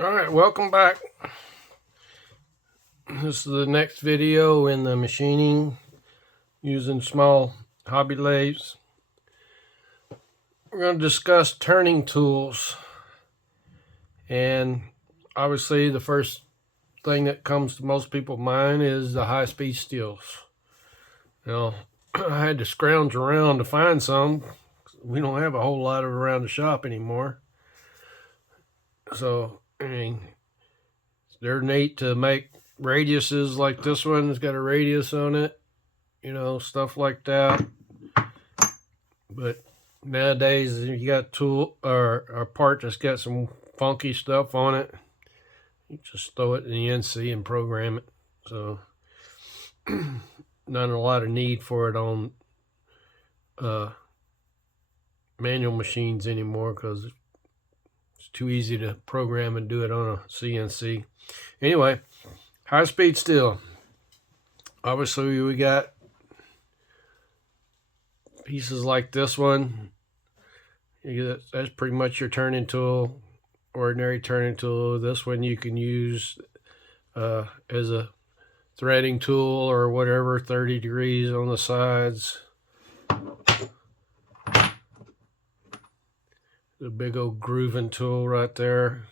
All right, welcome back. This is the next video in the machining using small hobby lathes. We're going to discuss turning tools, and obviously the first thing that comes to most people's mind is the high-speed steels. Now, I had to scrounge around to find some. We don't have a whole lot of around the shop anymore. So, I mean, they're neat to make radiuses like this one. It's got a radius on it, stuff like that. But nowadays, you got a tool or a part that's got some funky stuff on it, you just throw it in the NC and program it. So not a lot of need for it on manual machines anymore because it's too easy to program and do it on a CNC. Anyway, high speed steel. Obviously, we got pieces like this one. That's pretty much your turning tool, ordinary turning tool. This one you can use as a threading tool or whatever, 30 degrees on the sides. The big old grooving tool right there.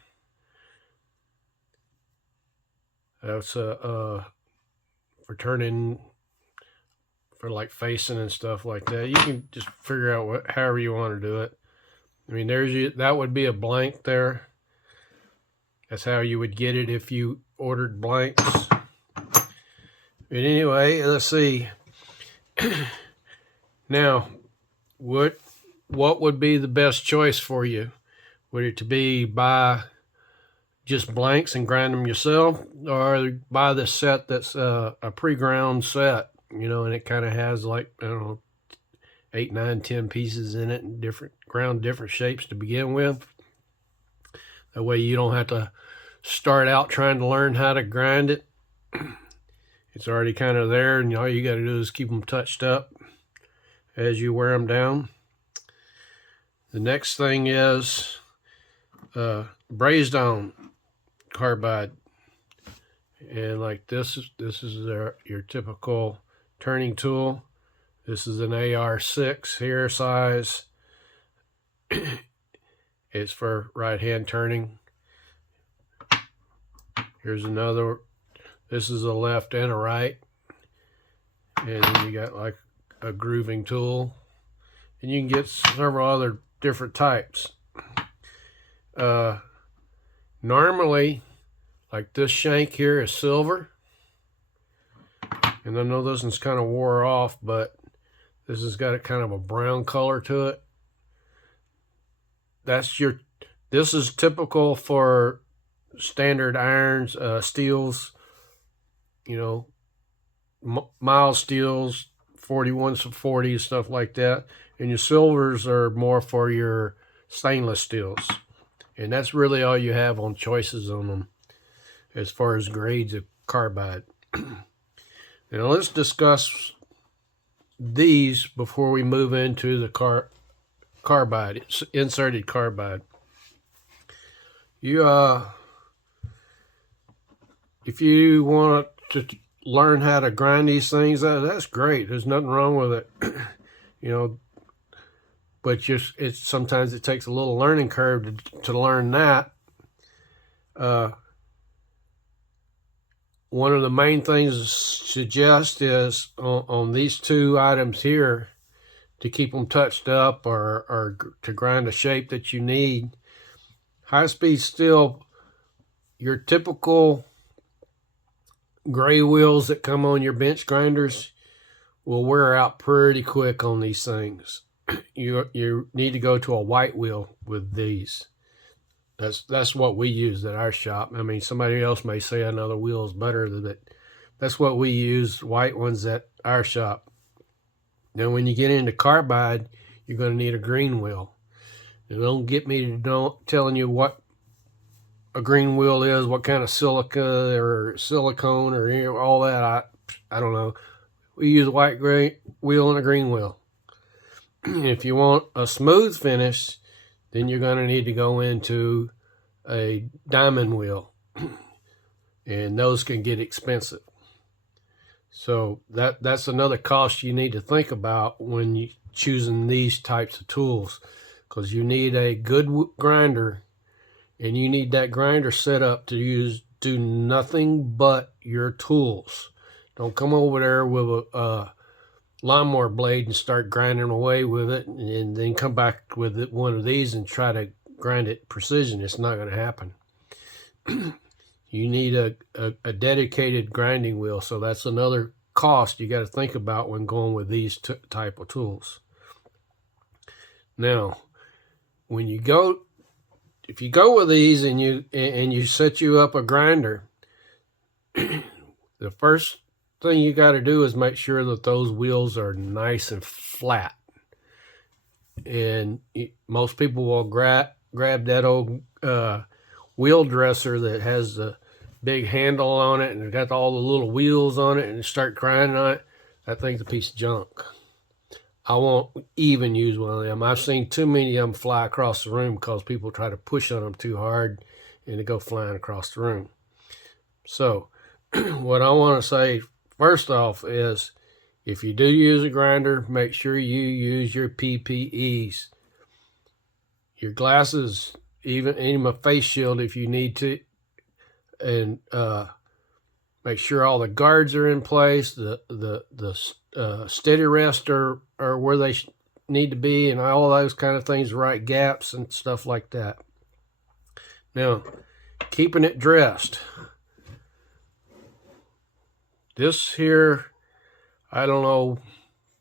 That's for turning, for like facing and stuff like that. You can just figure out however you want to do it. I mean, that would be a blank there. That's how you would get it if you ordered blanks. But anyway, let's see. Now, what would be the best choice for you? Would it to be buy just blanks and grind them yourself, or buy the set that's a pre-ground set, and it kind of has like, I don't know, 8, 9, 10 pieces in it and different shapes to begin with. That way you don't have to start out trying to learn how to grind it. It's already kind of there, and all you got to do is keep them touched up as you wear them down. The next thing is Brazed on carbide, and like this is your typical turning tool. This is an AR6 here size. It's for right hand turning. Here's another. This is a left and a right, and then you got like a grooving tool, and you can get several other different types. Normally, like this shank here is silver, and I know this one's kind of wore off, but this has got a kind of a brown color to it. This is typical for standard irons, steels, mild steels, 41s and 40s, stuff like that. And your silvers are more for your stainless steels. And that's really all you have on choices on them as far as grades of carbide. Now let's discuss these before we move into the carbide. It's inserted carbide. If you want to learn how to grind these things, that's great. There's nothing wrong with it. But sometimes it takes a little learning curve to learn that. One of the main things to suggest is on these two items here, to keep them touched up or to grind a shape that you need. High-speed steel, your typical gray wheels that come on your bench grinders will wear out pretty quick on these things. You need to go to a white wheel with these. That's what we use at our shop. I mean, somebody else may say another wheel is better, but that's what we use, white ones at our shop. Now, when you get into carbide, you're going to need a green wheel. Now, don't get me to telling you what a green wheel is, what kind of silica or silicone or all that. I don't know. We use a white gray wheel and a green wheel. If you want a smooth finish, then you're going to need to go into a diamond wheel, and those can get expensive. So that's another cost you need to think about when you choosing these types of tools, because you need a good grinder, and you need that grinder set up to do nothing but your tools. Don't come over there with a lawnmower blade and start grinding away with it, and then come back with one of these and try to grind it precision. It's not going to happen. You need a dedicated grinding wheel, so that's another cost you got to think about when going with these type of tools. Now, when you go, if you go with these and you set you up a grinder, the first thing you got to do is make sure that those wheels are nice and flat. And most people will grab that old wheel dresser that has the big handle on it and got all the little wheels on it and start grinding on it. That thing's a piece of junk. I won't even use one of them. I've seen too many of them fly across the room because people try to push on them too hard and they go flying across the room. So what I want to say first off is, if you do use a grinder, make sure you use your PPEs. Your glasses, even a face shield if you need to, and make sure all the guards are in place, the steady rest are where they need to be, and all those kind of things, right gaps and stuff like that. Now, keeping it dressed. This here, I don't know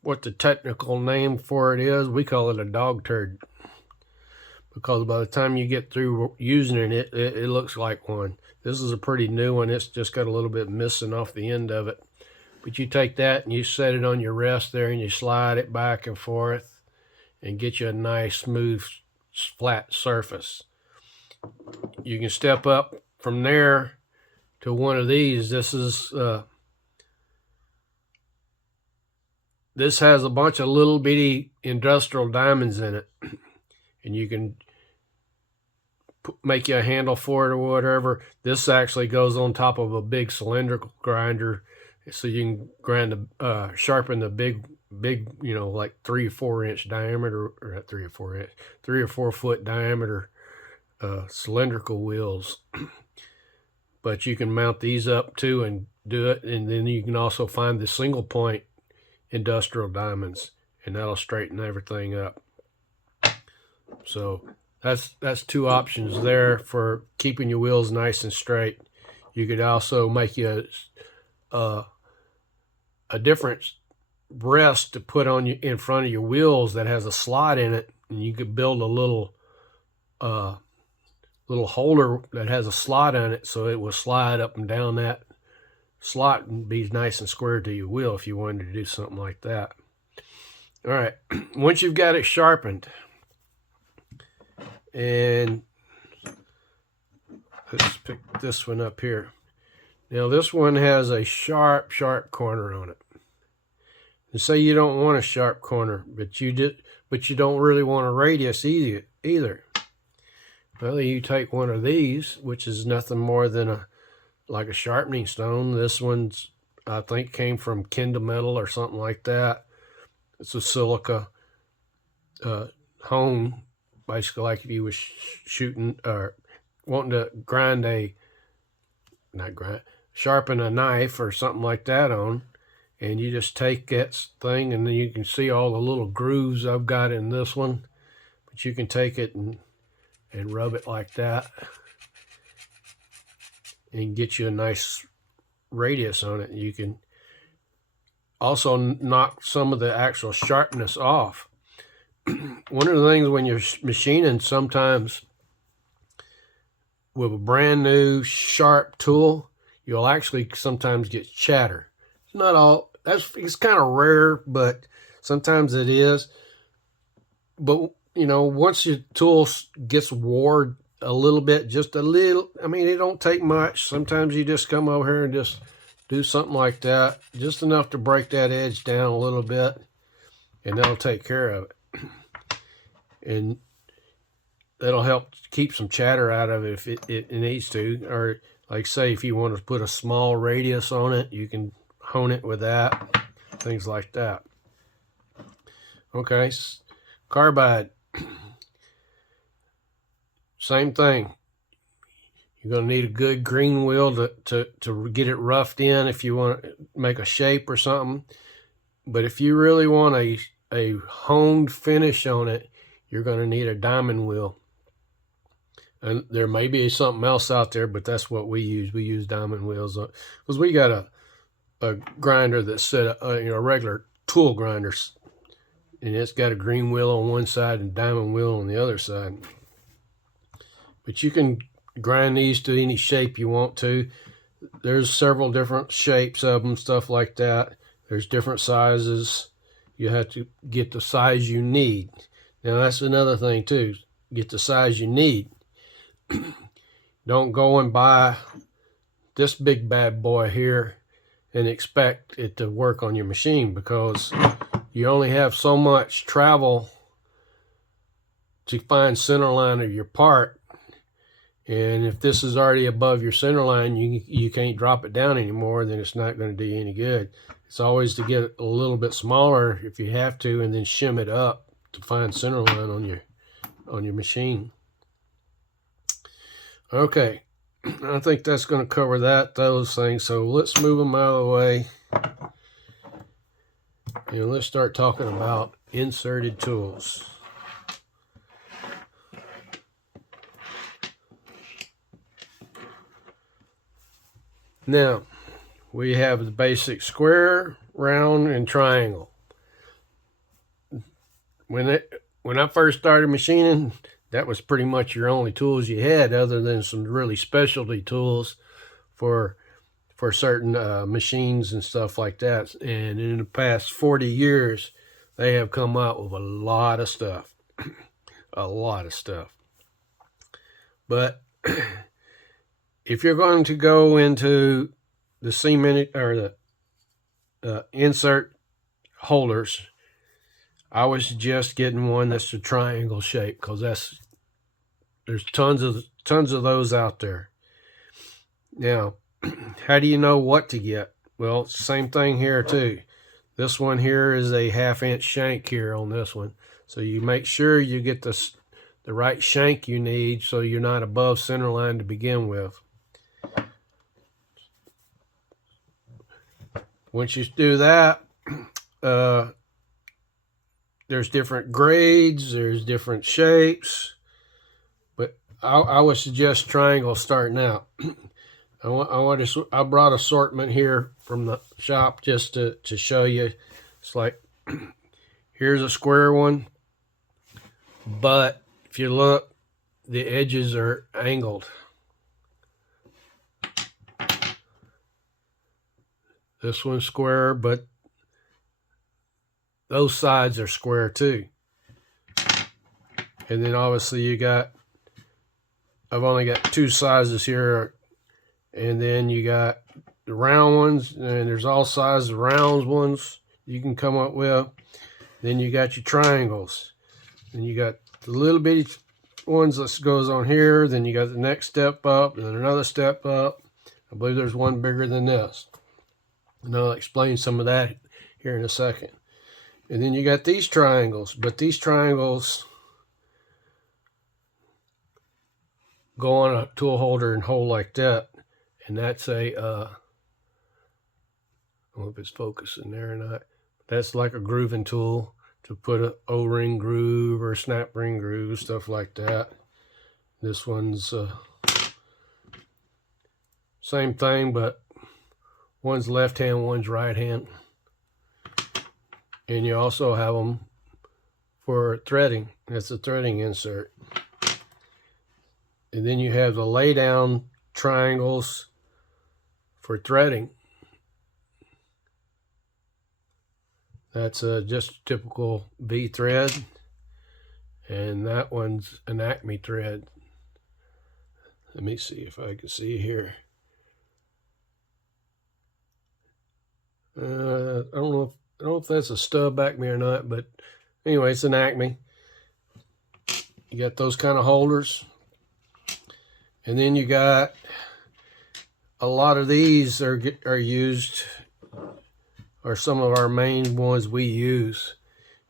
what the technical name for it is. We call it a dog turd, because by the time you get through using it, it looks like one. This is a pretty new one. It's just got a little bit missing off the end of it. But you take that and you set it on your rest there and you slide it back and forth and get you a nice, smooth, flat surface. You can step up from there to one of these. This has a bunch of little bitty industrial diamonds in it, and you can make you a handle for it or whatever. This actually goes on top of a big cylindrical grinder, so you can grind sharpen the big, like 3 or 4 inch diameter, or not 3 or 4 inch, 3 or 4 foot diameter cylindrical wheels. But you can mount these up too and do it, and then you can also find the single point industrial diamonds, and that'll straighten everything up. So that's 2 options there for keeping your wheels nice and straight. You could also make you a different rest to put on you in front of your wheels that has a slot in it, and you could build a little holder that has a slot in it, so it will slide up and down that slot and be nice and square to your wheel if you wanted to do something like that. All right, once you've got it sharpened, and let's pick this one up here. Now this one has a sharp corner on it. And say you don't want a sharp corner, but you don't really want a radius either. Well, you take one of these, which is nothing more than like a sharpening stone. This one's, I think, came from Kindle Metal or something like that. It's a silica hone, basically like if you was shooting or wanting to sharpen a knife or something like that on, and you just take that thing, and then you can see all the little grooves I've got in this one, but you can take it and rub it like that and get you a nice radius on it. You can also knock some of the actual sharpness off. One of the things when you're machining, sometimes with a brand new sharp tool, you'll actually sometimes get chatter. It's not all, it's kind of rare, but sometimes it is. But once your tool gets worn a little bit, just a little, I mean, it don't take much. Sometimes you just come over here and just do something like that, just enough to break that edge down a little bit, and that'll take care of it. And that'll help keep some chatter out of it if it needs to. Or like say if you want to put a small radius on it, you can hone it with that, things like that. Okay, carbide, same thing. You're going to need a good green wheel to get it roughed in if you want to make a shape or something. But if you really want a honed finish on it, you're going to need a diamond wheel. And there may be something else out there, but that's what we use. We use diamond wheels because we got a grinder that's set a regular tool grinder, and it's got a green wheel on one side and diamond wheel on the other side. But you can grind these to any shape you want to. There's several different shapes of them, stuff like that. There's different sizes. You have to get the size you need. Now that's another thing too. Get the size you need. Don't go and buy this big bad boy here and expect it to work on your machine, because you only have so much travel to find center line of your part. And if this is already above your center line, you can't drop it down anymore, then it's not going to do you any good. It's always to get a little bit smaller if you have to, and then shim it up to find center line on your machine. Okay, I think that's going to cover those things. So let's move them out of the way. And let's start talking about inserted tools. Now, we have the basic square, round, and triangle. When I first started machining, that was pretty much your only tools you had, other than some really specialty tools for certain machines and stuff like that. And in the past 40 years, they have come out with a lot of stuff. A lot of stuff. But if you're going to go into the cement or the insert holders, I would suggest getting one that's a triangle shape, because there's tons of those out there. Now, how do you know what to get? Well, same thing here too. This one here is a 1/2 inch shank here on this one, so you make sure you get the right shank you need, so you're not above center line to begin with. Once you do that, there's different grades, there's different shapes, but I would suggest triangle starting out. I brought assortment here from the shop just to show you. It's like, here's a square one, but if you look, the edges are angled. This one's square, but those sides are square too. And then obviously I've only got 2 sizes here, and then you got the round ones, and there's all sizes of round ones you can come up with. Then you got your triangles, and you got the little bitty ones that goes on here. Then you got the next step up, and then another step up. I believe there's one bigger than this, and I'll explain some of that here in a second. And then you got these triangles, but these triangles go on a tool holder and hold like that. And that's I don't know if it's focusing there or not. That's like a grooving tool to put an O-ring groove or a snap ring groove, stuff like that. This one's same thing, but one's left hand, one's right hand. And you also have them for threading. That's a threading insert. And then you have the lay down triangles for threading. That's just a typical V thread, and that one's an Acme thread. Let me see if I can see here. I don't know if that's a stub Acme or not, but anyway, it's an Acme. You got those kind of holders. And then you got a lot of these are used, or some of our main ones we use.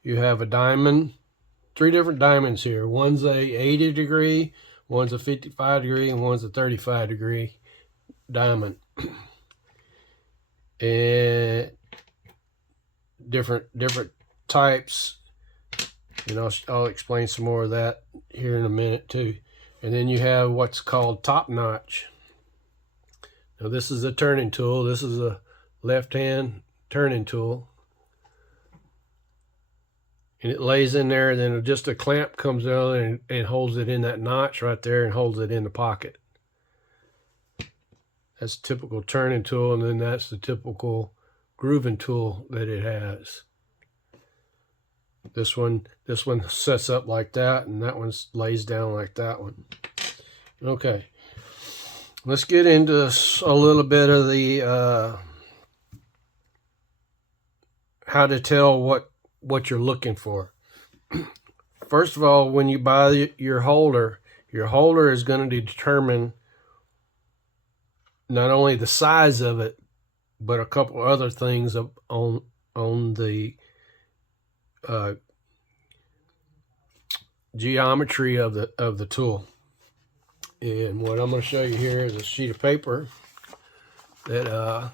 You have a diamond, 3 different diamonds here. One's a 80 degree, one's a 55 degree, and one's a 35 degree diamond. And different types. You know, I'll explain some more of that here in a minute too. And then you have what's called top notch. Now this is a turning tool. This is a left-hand turning tool. And it lays in there, then just a clamp comes down and holds it in that notch right there and holds it in the pocket. That's a typical turning tool, and then that's the typical grooving tool that it has. This one sets up like that, and that one lays down like that one. Okay, let's get into a little bit of the how to tell what you're looking for. First of all, when you buy your holder is going to determine not only the size of it, but a couple other things on the geometry of the tool. And what I'm going to show you here is a sheet of paper that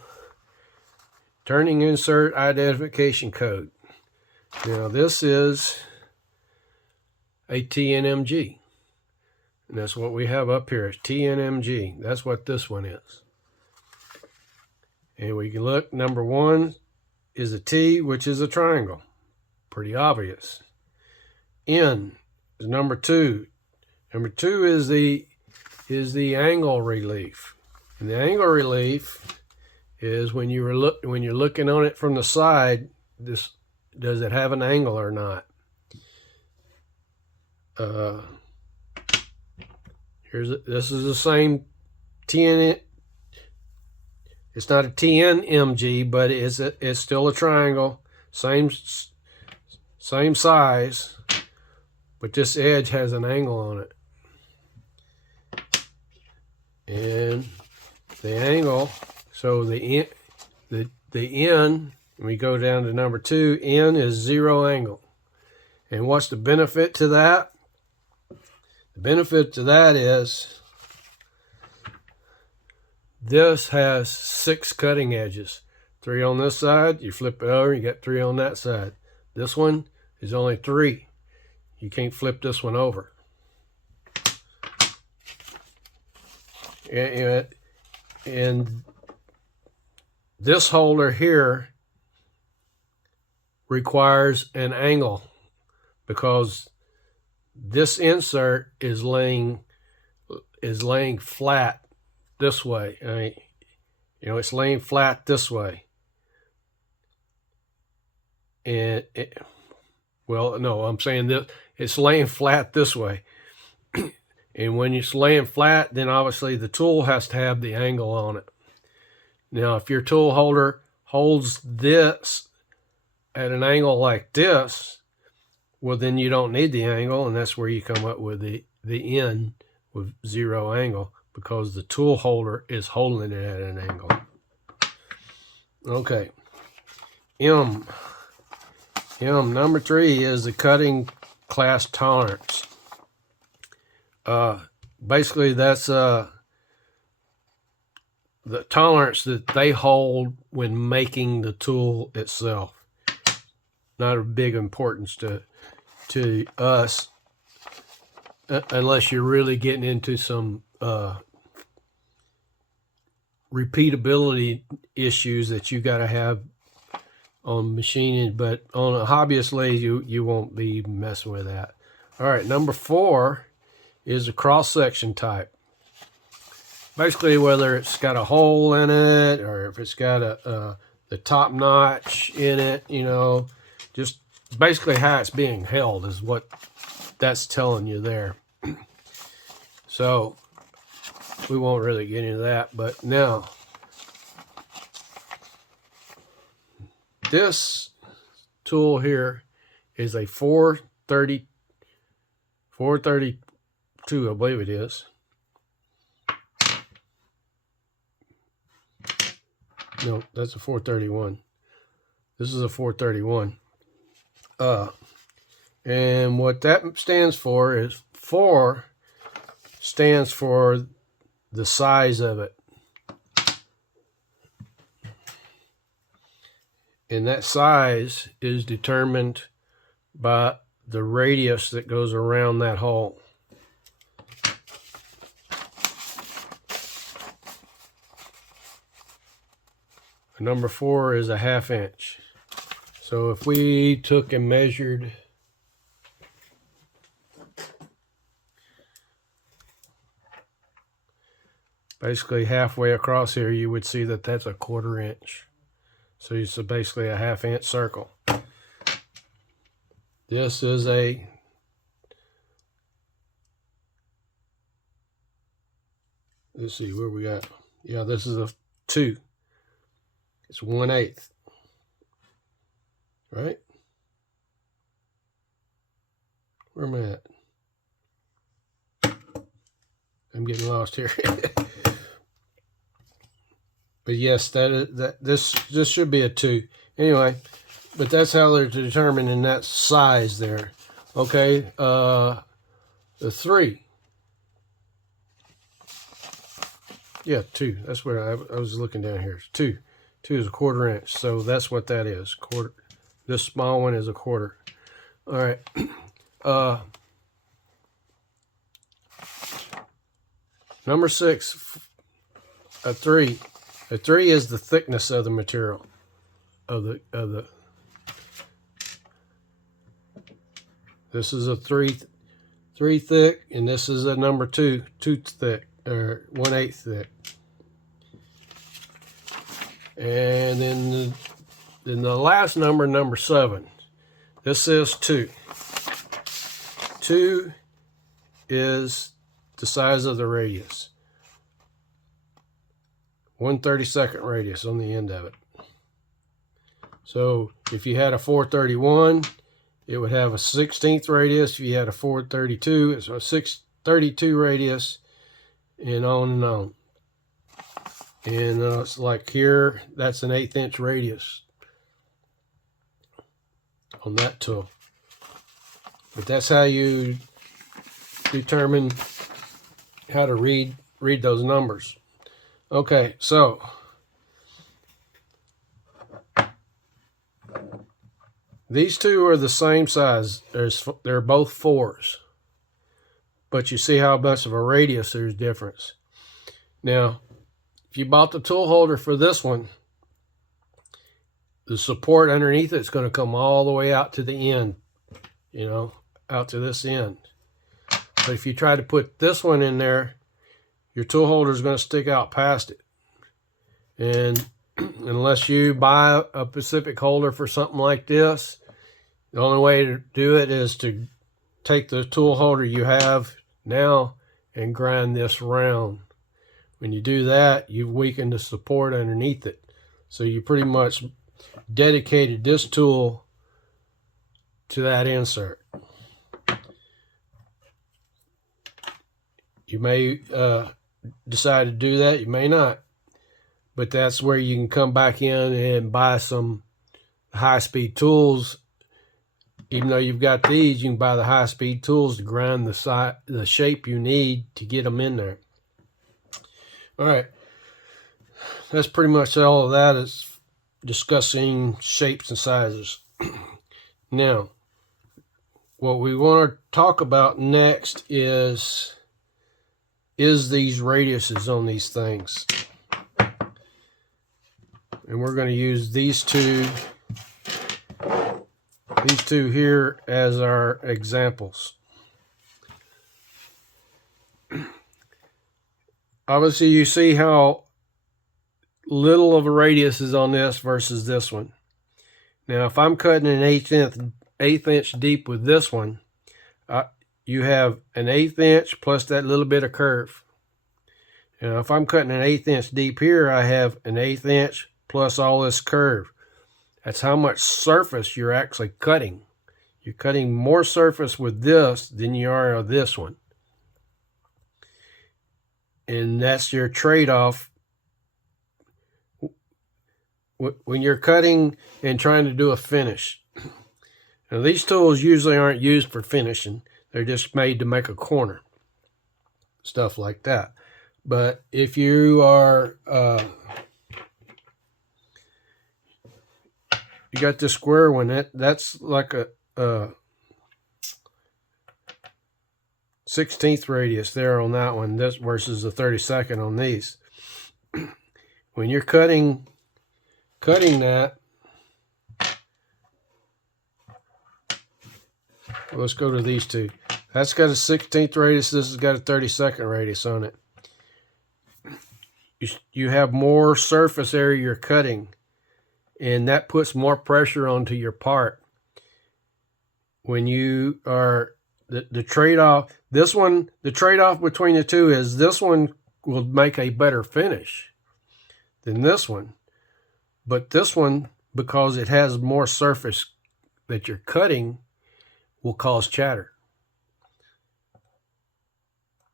turning insert identification code. Now this is a TNMG, and that's what we have up here. It's TNMG. That's what this one is. And we can look. Number 1 is a T, which is a triangle. Pretty obvious. N is number 2. Number 2 is the angle relief. And the angle relief is when you're looking on it from the side, does it have an angle or not? This is the same TN. It's not a TNMG, but it's still a triangle, same size, but this edge has an angle on it. And the angle, so the N, when we go down to number 2, N is 0 angle. And what's the benefit to that? The benefit to that is this has 6 cutting edges. 3 on this side, you flip it over, you got 3 on that side. This one is only 3. You can't flip this one over. And this holder here requires an angle because this insert is laying flat this way. It's laying flat this way. And I'm saying that it's laying flat this way. And when it's laying flat, then obviously the tool has to have the angle on it. Now, if your tool holder holds this at an angle like this, well, then you don't need the angle, and that's where you come up with the N with 0 angle, because the tool holder is holding it at an angle. Okay. M, number 3 is the cutting class tolerance. Basically, that's the tolerance that they hold when making the tool itself. Not of big importance to us, unless you're really getting into some repeatability issues that you got to have on machining. But on a hobbyist lathe, you won't be messing with that. All right, number 4 is a cross-section type. Basically, whether it's got a hole in it or if it's got the top notch in it, just basically how it's being held is what that's telling you there. So we won't really get into that, but now this tool here is a 430 432, I believe it is. No, that's a 431. This is a 431. And what that stands for is 4 stands for the size of it. And that size is determined by the radius that goes around that hole. Number 4 is a 1/2 inch. So if we took and measured basically halfway across here, you would see that that's a 1/4 inch. So it's basically a 1/2 inch circle. This is a let's see where we got. Yeah, this is a 2. It's 1/8. Right? Where am I at? I'm getting lost here. But yes, this should be a 2. Anyway, but that's how they're determining that size there. Okay, the 3. Yeah, 2. That's where I was looking down here. It's 2. 2 is a 1/4 inch. So that's what that is. Quarter. This small one is a 1/4. All right. Number 6, a 3. A 3 is the thickness of the material. This is a 3 thick, and this is a number 2 thick, or 1/8 thick. And then the last number, number 7. This says 2. 2 is the size of the radius. 1/32 radius on the end of it. So if you had a 431, it would have a 16th radius. If you had a 432, it's a 632 radius, and on and on. And it's like here, that's an 1/8 inch radius on that tool. But that's how you determine how to read those numbers. Okay, so these two are the same size. They're both 4s. But you see how much of a radius there's difference. Now, if you bought the tool holder for this one, the support underneath it's going to come all the way out to the end, out to this end. But if you try to put this one in there, your tool holder is going to stick out past it. And unless you buy a Pacific holder for something like this, the only way to do it is to take the tool holder you have now and grind this round. When you do that, you've weakened the support underneath it. So you pretty much dedicated this tool to that insert. You may decide to do that, you may not. But that's where you can come back in and buy some high-speed tools. Even though you've got these, you can buy the high-speed tools to grind the shape you need to get them in there. All right, that's pretty much all of that is discussing shapes and sizes. Now, what we want to talk about next is these radiuses on these things. And we're going to use these two here as our examples. Obviously, you see how little of a radius is on this versus this one. Now, if I'm cutting an 1/8 inch deep with this one, you have an 1/8 inch plus that little bit of curve. Now, if I'm cutting an 1/8 inch deep here, I have an 1/8 inch plus all this curve. That's how much surface you're actually cutting. You're cutting more surface with this than you are of this one. And that's your trade-off when you're cutting and trying to do a finish. Now, these tools usually aren't used for finishing. They're just made to make a corner, stuff like that. But if you are, you got this square one, that's like a 16th radius there on that one, this versus a 32nd on these. When you're cutting that, let's go to these two. That's got a 16th radius. This has got a 32nd radius on it. You have more surface area you're cutting, and that puts more pressure onto your part. When you are, the trade-off, this one, the trade-off between the two is this one will make a better finish than this one. But this one, because it has more surface that you're cutting, will cause chatter.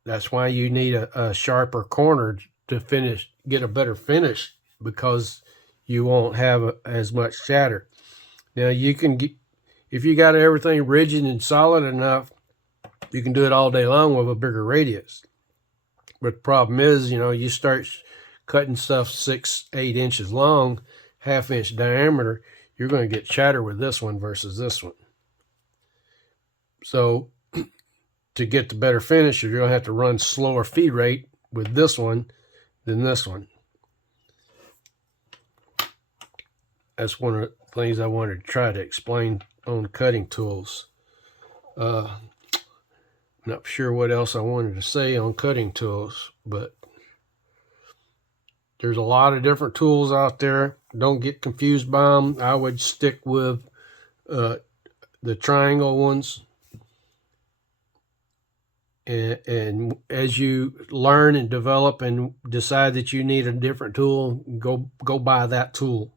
That's why you need a sharper corner to finish, get a better finish, because you won't have as much chatter. Now you can get, if you got everything rigid and solid enough, you can do it all day long with a bigger radius. But the problem is, you know, you start cutting stuff 6-8 inches long, half-inch diameter, you're going to get chatter with this one versus this one. So to get the better finish, you're going to have to run slower feed rate with this one than this one. That's one of the things I wanted to try to explain on cutting tools. Not sure what else I wanted to say on cutting tools, but there's a lot of different tools out there. Don't get confused by them. I would stick with the triangle ones. And as you learn and develop and decide that you need a different tool, go buy that tool.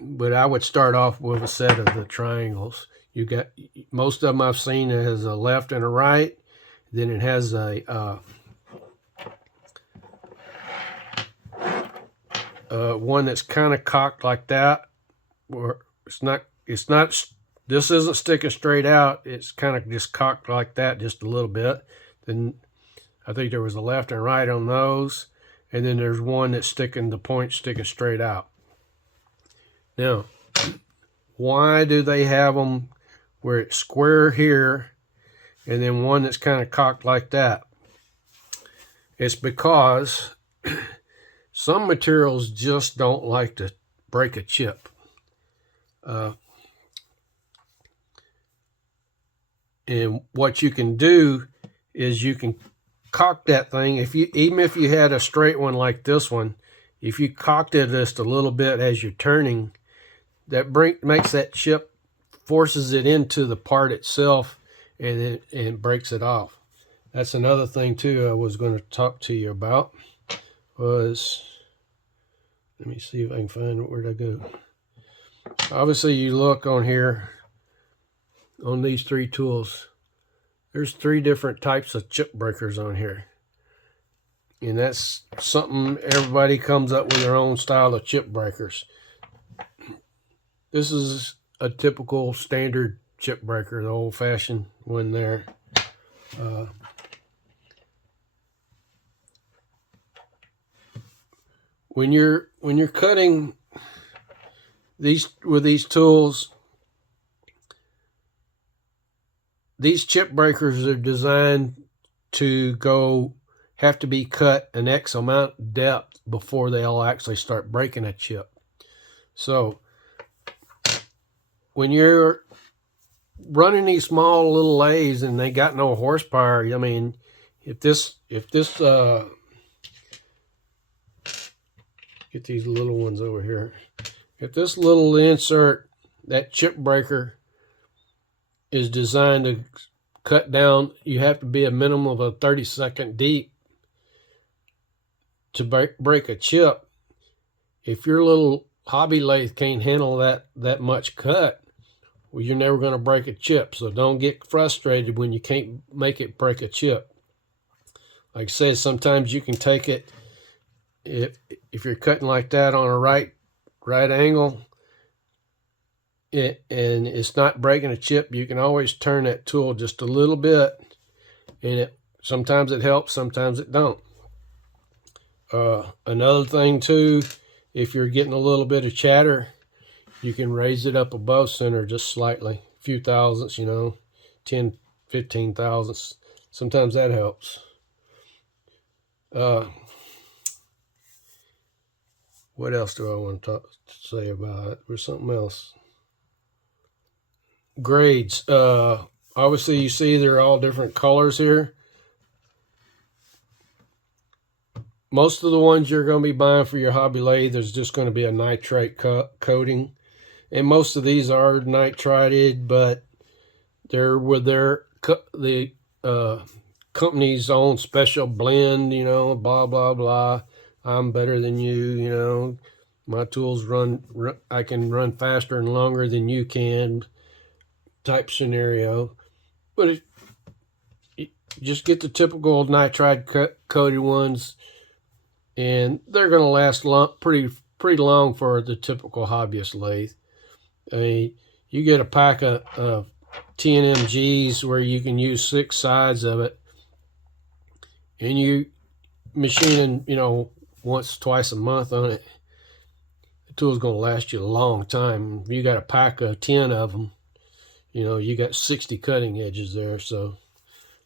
But I would start off with a set of the triangles. You got, most of them I've seen has a left and a right. Then it has a one that's kind of cocked like that, or it's not. This isn't sticking straight out. It's kind of just cocked like that, just a little bit. Then I think there was a left and right on those, and then there's one that's sticking, the point sticking straight out. Now, why do they have them where it's square here and then one that's kind of cocked like that? It's because some materials just don't like to break a chip. And what you can do is you can cock that thing. Even if you had a straight one like this one, if you cocked it just a little bit as you're turning, that makes that chip, forces it into the part itself, and breaks it off. That's another thing too I was going to talk to you about. Was, let me see if I can find it. Where'd I go? Obviously, you look on here on these three tools. There's 3 different types of chip breakers on here, and that's something everybody comes up with their own style of chip breakers. This is a typical standard chip breaker, the old-fashioned one there. When you're cutting these with these tools, these chip breakers are designed to have to be cut an X amount depth before they'll actually start breaking a chip. So when you're running these small little lathes and they got no horsepower, I mean, if this get these little ones over here. If this little insert, that chip breaker, is designed to cut down, you have to be a minimum of a 30-second deep to break a chip. If your little hobby lathe can't handle that much cut, Well, you're never going to break a chip, so don't get frustrated when you can't make it break a chip. Like I said, sometimes you can take it, if you're cutting like that on a right angle, and it's not breaking a chip, you can always turn that tool just a little bit, and sometimes it helps, sometimes it don't. Another thing too, if you're getting a little bit of chatter, you can raise it up above center just slightly, a few thousandths, 10, 15 thousandths. Sometimes that helps. What else do I want to say about it? There's something else. Grades. Obviously, you see they're all different colors here. Most of the ones you're going to be buying for your hobby lathe, there's just going to be a nitrate coating. And most of these are nitrated, but they're with the company's own special blend, blah, blah, blah. I'm better than you, my tools I can run faster and longer than you can type scenario. But just get the typical nitride coated ones, and they're going to last pretty long for the typical hobbyist lathe. I mean, you get a pack of 10 MGs where you can use 6 sides of it, and you machining, once, twice a month on it. The tool's going to last you a long time. If you got a pack of 10 of them, you got 60 cutting edges there. So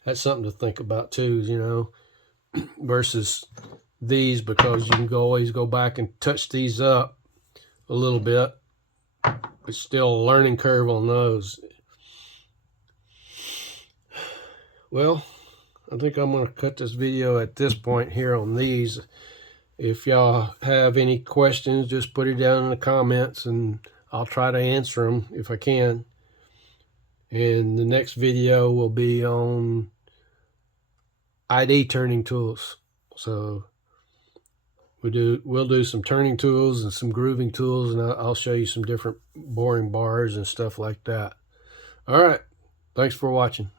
that's something to think about too, versus these, because you can always go back and touch these up a little bit. It's still a learning curve on those. Well, I think I'm going to cut this video at this point here on these. If y'all have any questions, just put it down in the comments and I'll try to answer them if I can. And the next video will be on ID turning tools. So we'll do some turning tools and some grooving tools, and I'll show you some different boring bars and stuff like that. All right. Thanks for watching.